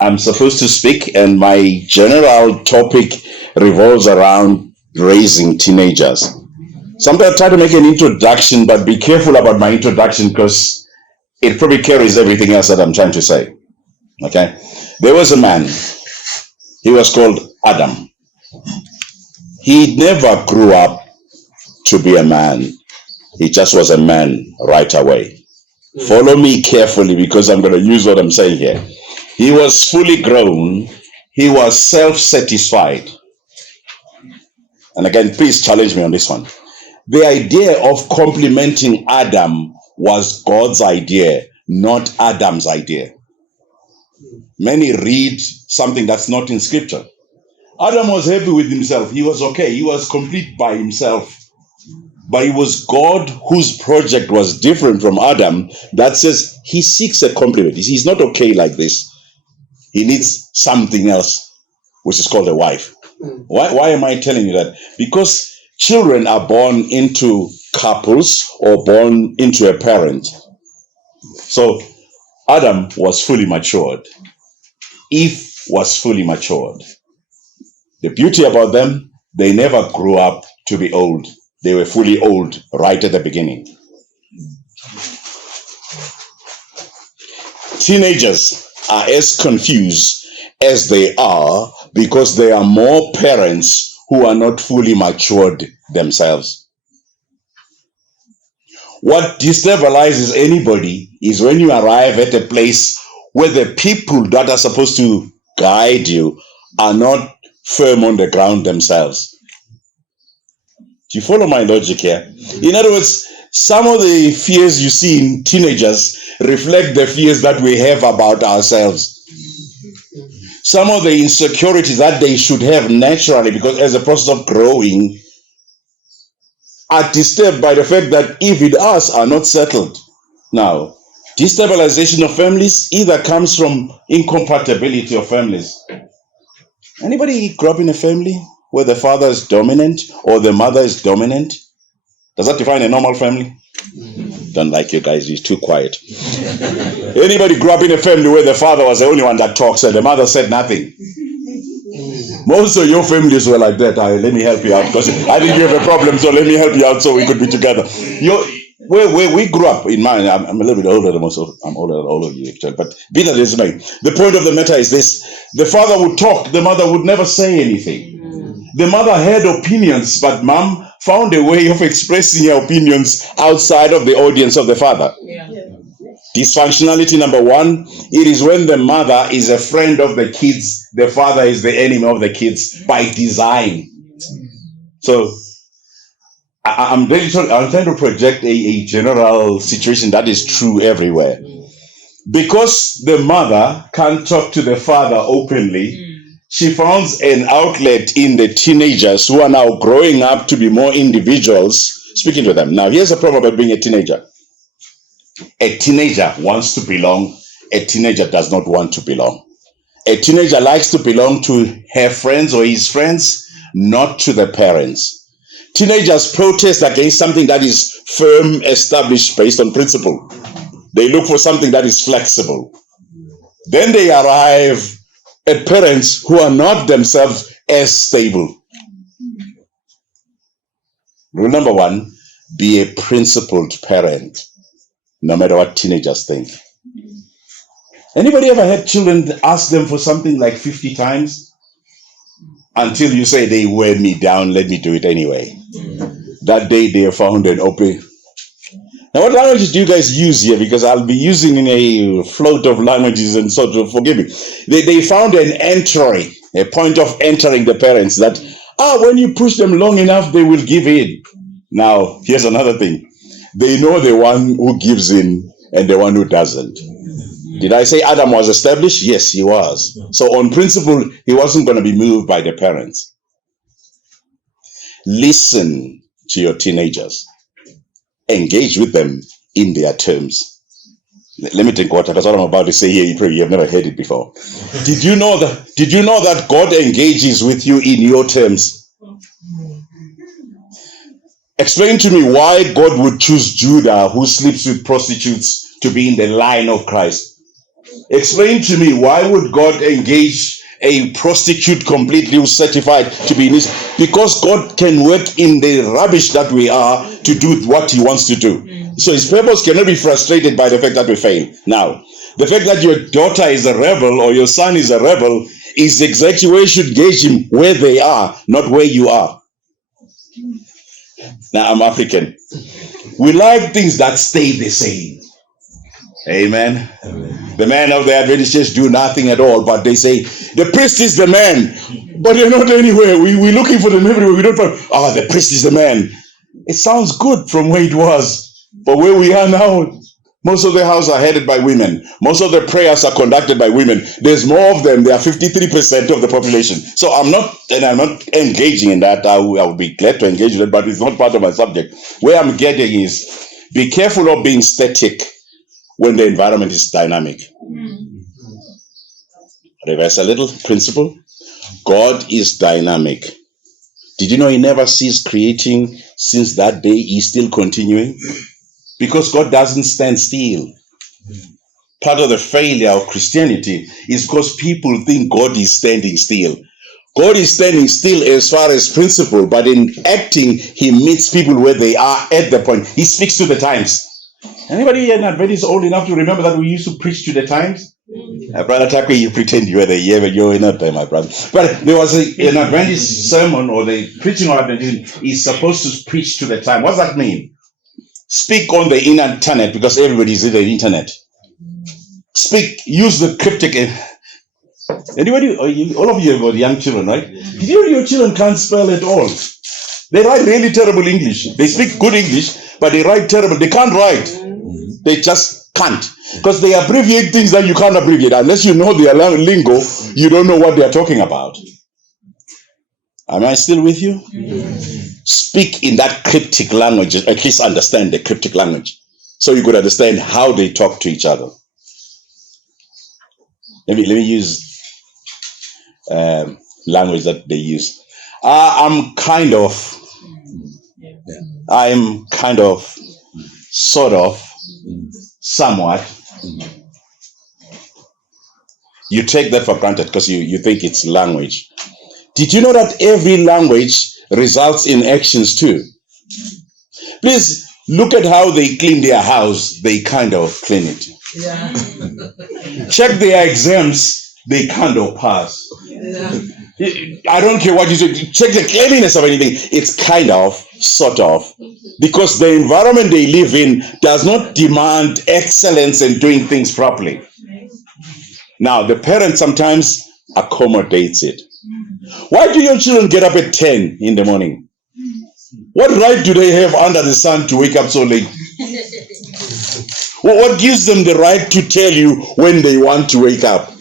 I'm supposed to speak, and my general topic revolves around raising teenagers. So I'm going to try to make an introduction, but be careful about my introduction because it probably carries everything else that I'm trying to say. Okay? There was a man, he was called Adam. He never grew up to be a man, he just was a man right away. Follow me carefully because I'm going to use what I'm saying here. He was fully grown, he was self satisfied. And again, please challenge me on this one. The idea of complementing Adam was God's idea, not Adam's idea. Many read something that's not in scripture. Adam was happy with himself. He was okay. He was complete by himself. But it was God whose project was different from Adam that says he seeks a complement. He's not okay like this. He needs something else, which is called a wife. Why am I telling you that? Because children are born into couples or born into a parent. So Adam was fully matured. Eve was fully matured. The beauty about them, they never grew up to be old. They were fully old right at the beginning. Teenagers are as confused as they are because there are more parents who are not fully matured themselves. What destabilizes anybody is when you arrive at a place where the people that are supposed to guide you are not firm on the ground themselves. Do you follow my logic here? In other words, some of the fears you see in teenagers reflect the fears that we have about ourselves. Some of the insecurities that they should have naturally, because as a process of growing, are disturbed by the fact that even us are not settled. Now, destabilization of families either comes from incompatibility of families. Anybody grew up in a family where the father is dominant or the mother is dominant? Does that define a normal family? Don't like you guys, you're too quiet. Anybody grew up in a family where the father was the only one that talks and the mother said nothing? Most of your families were like that. Let me help you out because I think you have a problem, so let me help you out so we could be together. Where we grew up, in mine, I'm a little bit older than most of, I'm older than all of you actually, but be that as may, the point of the matter is this: the father would talk, the mother would never say anything. The mother had opinions, but mom found a way of expressing her opinions outside of the audience of the father. Dysfunctionality number one, it is when the mother is a friend of the kids, the father is the enemy of the kids by design. So I'm trying to project a general situation that is true everywhere. Because the mother can't talk to the father openly, she finds an outlet in the teenagers who are now growing up to be more individuals, speaking to them. Now, here's the problem about being a teenager. A teenager wants to belong. A teenager does not want to belong. A teenager likes to belong to her friends or his friends, not to the parents. Teenagers protest against something that is firm, established, based on principle. They look for something that is flexible. Then they arrive at parents who are not themselves as stable. Rule number one, be a principled parent, no matter what teenagers think. Anybody ever had children ask them for something like 50 times? Until you say they wear me down, let me do it anyway. That day they found an open. Now, what languages do you guys use here? Because I'll be using in a float of languages and sort of forgive me. They found an entry, a point of entering the parents that, when you push them long enough, they will give in. Now, here's another thing. They know the one who gives in and the one who doesn't. Did I say Adam was established? Yes, he was. So on principle, he wasn't going to be moved by the parents. Listen to your teenagers. Engage with them in their terms. Let me drink water because what I'm about to say here, you have never heard it before. Did you know that God engages with you in your terms? Explain to me why God would choose Judah, who sleeps with prostitutes, to be in the line of Christ. Explain to me, why would God engage a prostitute completely who's certified to be in this? Because God can work in the rubbish that we are to do what he wants to do. So his purpose cannot be frustrated by the fact that we fail. Now, the fact that your daughter is a rebel or your son is a rebel is exactly where you should gauge him, where they are, not where you are. Now, I'm African. We like things that stay the same. Amen. The men of the Adventist church do nothing at all, but they say, the priest is the man. But they're not anywhere. We're looking for them everywhere. We don't find, the priest is the man. It sounds good from where it was. But where we are now, most of the houses are headed by women. Most of the prayers are conducted by women. There's more of them. They are 53% of the population. So I'm not engaging in that. I will be glad to engage in it, but it's not part of my subject. Where I'm getting is, be careful of being static when the environment is dynamic. Reverse a little principle. God is dynamic. Did you know he never ceased creating since that day? He's still continuing. Because God doesn't stand still. Part of the failure of Christianity is because people think God is standing still. God is standing still as far as principle, but in acting, he meets people where they are at the point. He speaks to the times. Anybody here in Adventist old enough to remember that we used to preach to the times? Brother Thabe, you pretend you were there. You're not there, my brother. But there was an Adventist sermon, or the preaching of Adventist is supposed to preach to the time. What does that mean? Speak on the internet, because everybody is in the internet. Speak, use the cryptic. Anybody, all of you have got young children, right? Did you know your children can't spell at all? They write really terrible English. They speak good English, but they write terrible. They can't write. They just can't. Because they abbreviate things that you can't abbreviate. Unless you know their lingo, you don't know what they're talking about. Am I still with you? Speak in that cryptic language, at least understand the cryptic language, so you could understand how they talk to each other. Let me use language that they use. I'm kind of, sort of, somewhat. You take that for granted because you think it's language. Did you know that every language results in actions too? Please look at how they clean their house. They kind of clean it. Yeah. Check their exams. They kind of pass. Yeah. I don't care what you say. Check the cleanliness of anything. It's kind of, sort of. Because the environment they live in does not demand excellence in doing things properly. Now, the parent sometimes accommodates it. Why do your children get up at 10 in the morning? What right do they have under the sun to wake up so late? What gives them the right to tell you when they want to wake up?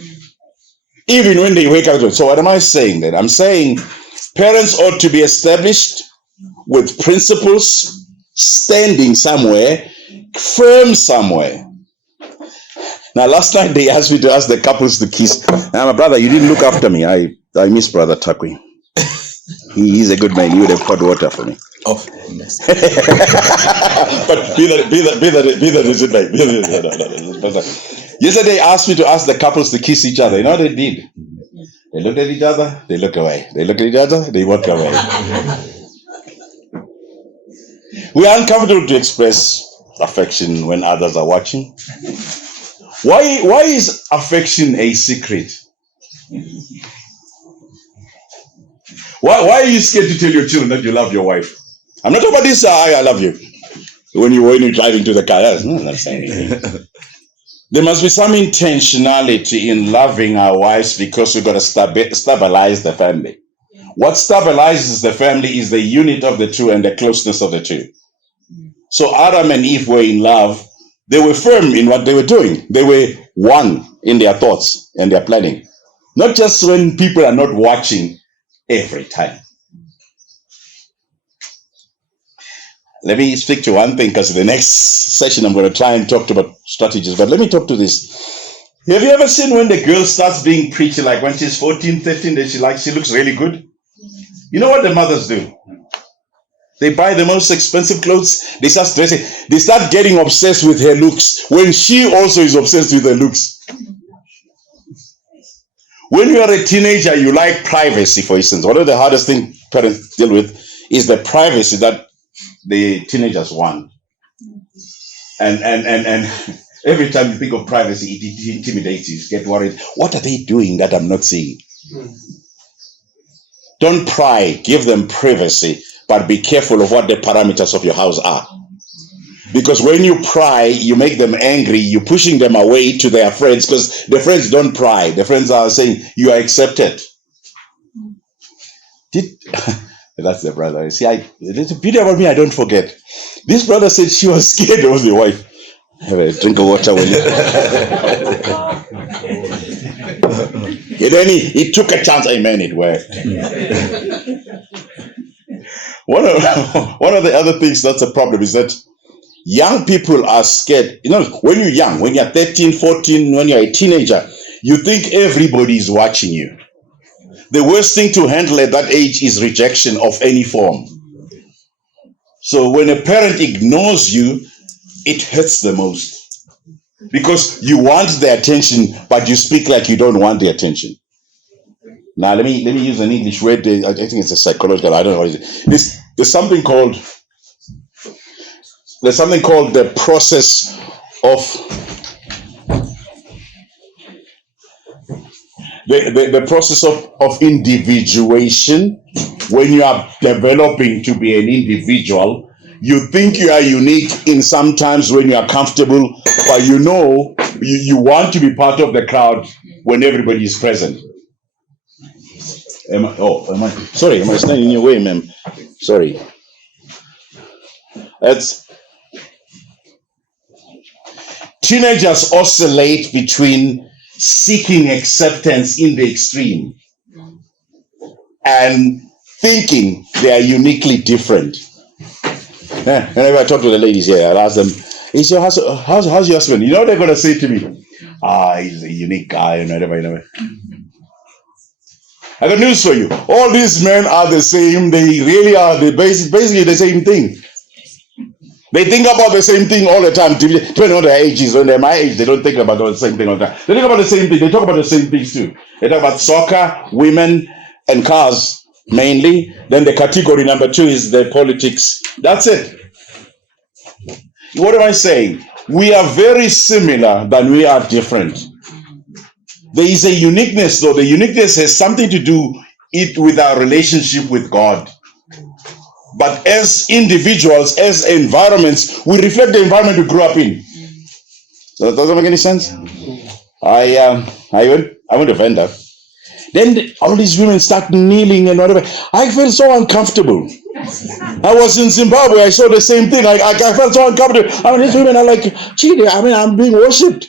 Even when they wake up. So what am I saying then? I'm saying parents ought to be established with principles, standing somewhere, firm somewhere. Now, last night they asked me to ask the couples to kiss. Now, my brother, you didn't look after me. I miss Brother Thabe. He's a good man. He would have poured water for me. Oh, yes. But be that as it may. Yesterday they asked me to ask the couples to kiss each other. You know what they did? They looked at each other, they look away. They look at each other, they walk away. We are uncomfortable to express affection when others are watching. Why is affection a secret? Why are you scared to tell your children that you love your wife? I'm not talking about this, I love you. When you drive into the car, I'm not saying anything. There must be some intentionality in loving our wives, because we've got to stabilize the family. What stabilizes the family is the unit of the two and the closeness of the two. So Adam and Eve were in love. They were firm in what they were doing. They were one in their thoughts and their planning. Not just when people are not watching every time. Let me speak to one thing, because in the next session I'm going to try and talk about strategies. But let me talk to this. Have you ever seen when the girl starts being pretty, like when she's 14, 13, that she looks really good? You know what the mothers do? They buy the most expensive clothes. They start dressing. They start getting obsessed with her looks when she also is obsessed with her looks. When you are a teenager, you like privacy, for instance. One of the hardest things parents deal with is the privacy that the teenagers want. And every time you think of privacy, it intimidates you. You get worried. What are they doing that I'm not seeing? Don't pry. Give them privacy, but be careful of what the parameters of your house are. Because when you pry, you make them angry. You're pushing them away to their friends, because the friends don't pry. The friends are saying, you are accepted. That's the brother. See, there's a beauty about me I don't forget. This brother said she was scared of the wife. Have a drink of water when you... And then he took a chance. Amen, it worked. One of the other things that's a problem is that young people are scared. You know, when you're young, when you're 13, 14, when you're a teenager, you think everybody is watching you. The worst thing to handle at that age is rejection of any form. So when a parent ignores you, it hurts the most. Because you want the attention, but you speak like you don't want the attention. Now, let me use an English word. I think it's a psychological, I don't know what it is. There's something called the process of the process of individuation. When you are developing to be an individual, you think you are unique in sometimes when you are comfortable, but you know you want to be part of the crowd when everybody is present. Am I standing in your way, ma'am? Sorry. Teenagers oscillate between seeking acceptance in the extreme and thinking they are uniquely different. Whenever I talk to the ladies here, I'll ask them, how's your husband? You know what they're going to say to me? He's a unique guy. I got news for you. All these men are the same. They really are basically the same thing. They think about the same thing all the time, depending on their ages. When they're my age, they don't think about the same thing all the time. They think about the same thing. They talk about the same things too. They talk about soccer, women, and cars mainly. Then the category number 2 is the politics. That's it. What am I saying? We are very similar, but we are different. There is a uniqueness, though. The uniqueness has something to do with our relationship with God. But as individuals, as environments, we reflect the environment we grew up in. So that doesn't make any sense? I went to vendor. Then all these women start kneeling and whatever. I felt so uncomfortable. I was in Zimbabwe. I saw the same thing. I felt so uncomfortable. These women are like, gee, I'm being worshipped.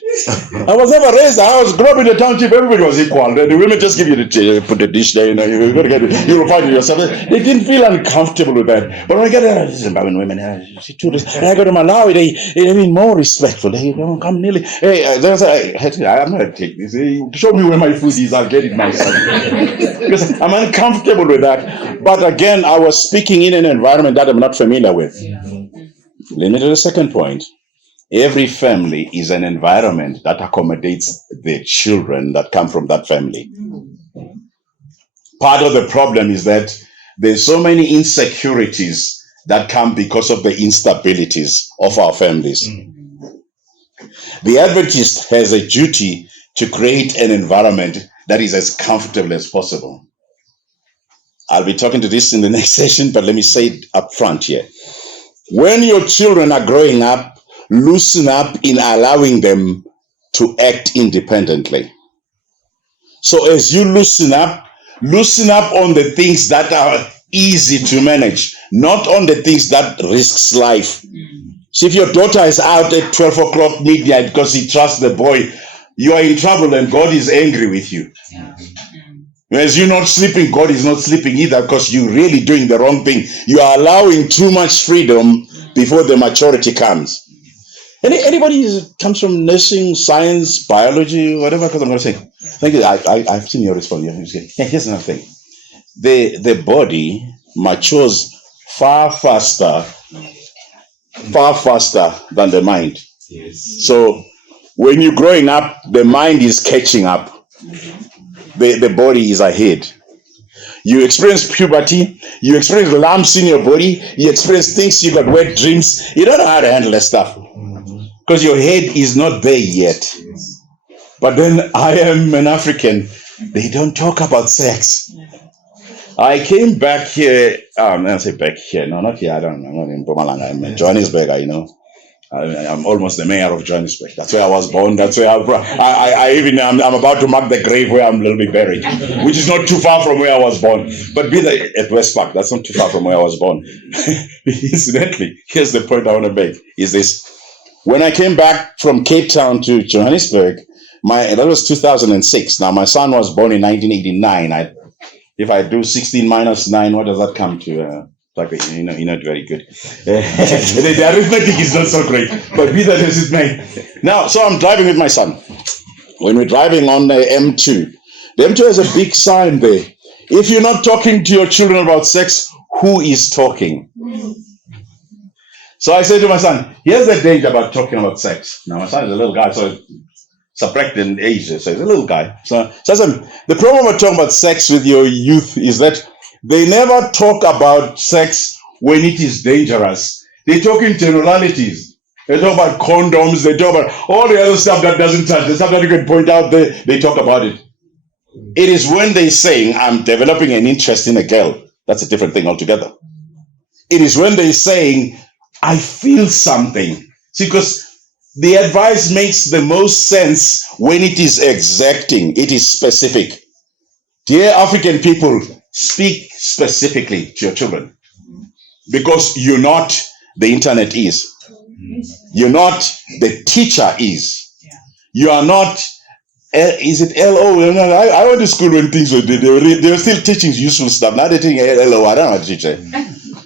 I was never raised. I was grew up in the township. Everybody was equal. The women just give you the put the dish there. You got to get it. You'll find it yourself. They didn't feel uncomfortable with that. But when I get there, Zimbabwean women, she do this. And I go to Malawi. They mean more respectful. They don't come nearly. Hey, I'm not a take this. Show me where my food is. I'll get it myself. Because I'm uncomfortable with that. But again, I was speaking in an environment that I'm not familiar with. Let me to the second point. Every family is an environment that accommodates the children that come from that family. Part of the problem is that there's so many insecurities that come because of the instabilities of our families. The Adventist has a duty to create an environment that is as comfortable as possible. I'll be talking to this in the next session, but let me say it up front here. When your children are growing up, loosen up in allowing them to act independently. So as you loosen up on the things that are easy to manage, not on the things that risks life. So if your daughter is out at 12 o'clock midnight because she trusts the boy, you are in trouble and God is angry with you. As you're not sleeping, God is not sleeping either because you're really doing the wrong thing. You are allowing too much freedom before the maturity comes. Anybody comes from nursing, science, biology, whatever, because I'm going to say, thank you. I've seen your response. Here's another thing. The body matures far faster than the mind. Yes. So when you're growing up, the mind is catching up. the body is ahead. You experience puberty, you experience lumps in your body, you experience things, you got wet dreams. You don't know how to handle that stuff because your head is not there yet. But then I am an African. They don't talk about sex. I came back here. I say back here. No, not here. I'm not in Mpumalanga. I'm in Johannesburg. I'm almost the mayor of Johannesburg. That's where I was born. That's where I'm about to mark the grave where I'm a little bit buried, which is not too far from where I was born. But be there at West Park. That's not too far from where I was born. Incidentally, here's the point I want to make: is this? When I came back from Cape Town to Johannesburg, that was 2006. Now my son was born in 1989. If I do 16 minus 9, what does that come to? Like you're not very good. The arithmetic is not so great, but be that as it may. Now, so I'm driving with my son. When we're driving on the M2, the M2 has a big sign there. If you're not talking to your children about sex, who is talking? So I said to my son, here's the danger about talking about sex. Now, my son is a little guy, so subtract in age, so he's a little guy. So I said, the problem with talking about sex with your youth is that they never talk about sex when it is dangerous. They talk in generalities. They talk about condoms. They talk about all the other stuff that doesn't touch. The stuff that you can point out there, they talk about it. It is when they saying, I'm developing an interest in a girl. That's a different thing altogether. It is when they saying, I feel something. See, because the advice makes the most sense when it is exacting. It is specific. Dear African people, speak specifically to your children, because you're not the internet is. You're not the teacher is. You are not. Is it LO? I went to school when things were. They were still teaching useful stuff. Now they're teaching LO. I don't know how to teach it.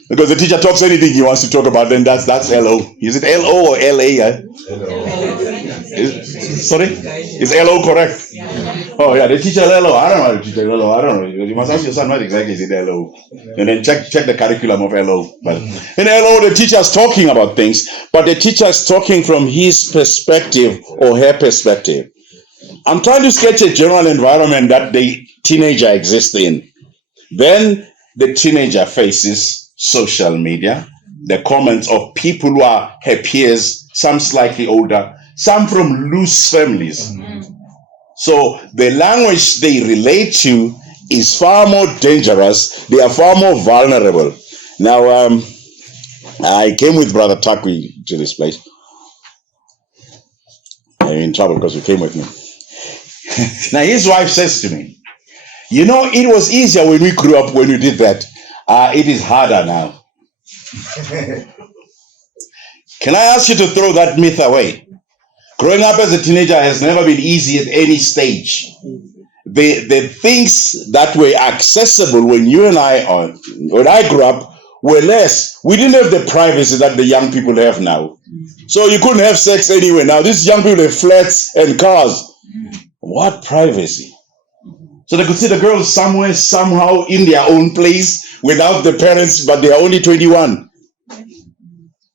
Because the teacher talks anything he wants to talk about, then that's LO. Is it LO or LA? Sorry? Is LO correct? Oh yeah, the teacher LO. I don't know how to teach LO. I don't know. You must ask your son what exactly is it LO. And then check the curriculum of LO. But in LO, the teacher is talking about things, but the teacher is talking from his perspective or her perspective. I'm trying to sketch a general environment that the teenager exists in. Then the teenager faces social media, the comments of people who are her peers, some slightly older, some from loose families. So the language they relate to is far more dangerous. They are far more vulnerable. Now, I came with Brother Takwi to this place. I'm in trouble because you came with me. Now, his wife says to me, you know, it was easier when we grew up when we did that. It is harder now. Can I ask you to throw that myth away? Growing up as a teenager has never been easy at any stage. The things that were accessible when when I grew up, were less. We didn't have the privacy that the young people have now. So you couldn't have sex anywhere. Now these young people have flats and cars. What privacy? So they could see the girls somewhere, somehow in their own place without the parents, but they are only 21.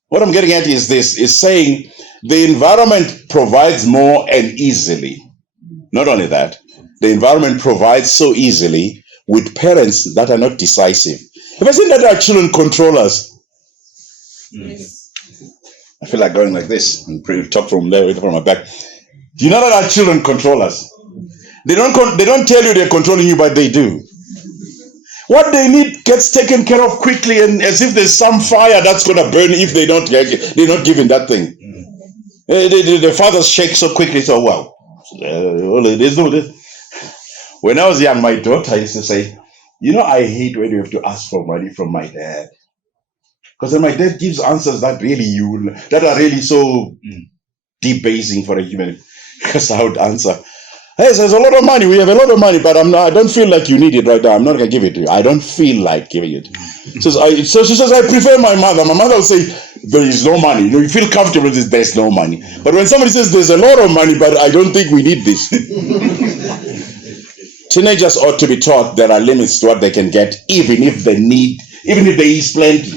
What I'm getting at is this, is saying the environment provides more and easily. Not only that, the environment provides so easily with parents that are not decisive. Have I seen that our children control us? Yes. I feel like going like this and talk from there, from my back. Do you know that our children control us? They don't tell you they're controlling you, but they do. What they need gets taken care of quickly, and as if there's some fire that's going to burn if they're not given that thing. The fathers shake so quickly, so wow. There's no this. When I was young, my daughter used to say, you know, I hate when you have to ask for money from my dad. Because then my dad gives answers that are really so debasing for a human. Because I would answer, hey, there's a lot of money. We have a lot of money, but I don't feel like you need it right now. I'm not going to give it to you. I don't feel like giving it. So she says, I prefer my mother. My mother will say, there is no money. You feel comfortable with there's no money. But when somebody says there's a lot of money, but I don't think we need this. Teenagers ought to be taught there are limits to what they can get, even if there is plenty.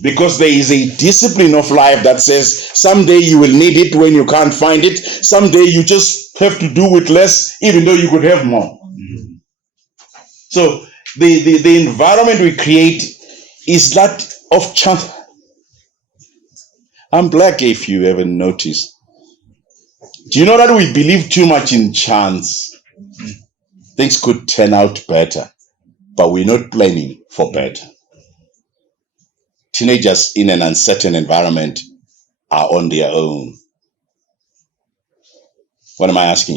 Because there is a discipline of life that says someday you will need it when you can't find it. Someday you just have to do with less, even though you could have more. So the environment we create is not of chance. I'm black, if you haven't noticed. Do you know that we believe too much in chance? Things could turn out better, but we're not planning for better. Teenagers in an uncertain environment are on their own. What am I asking?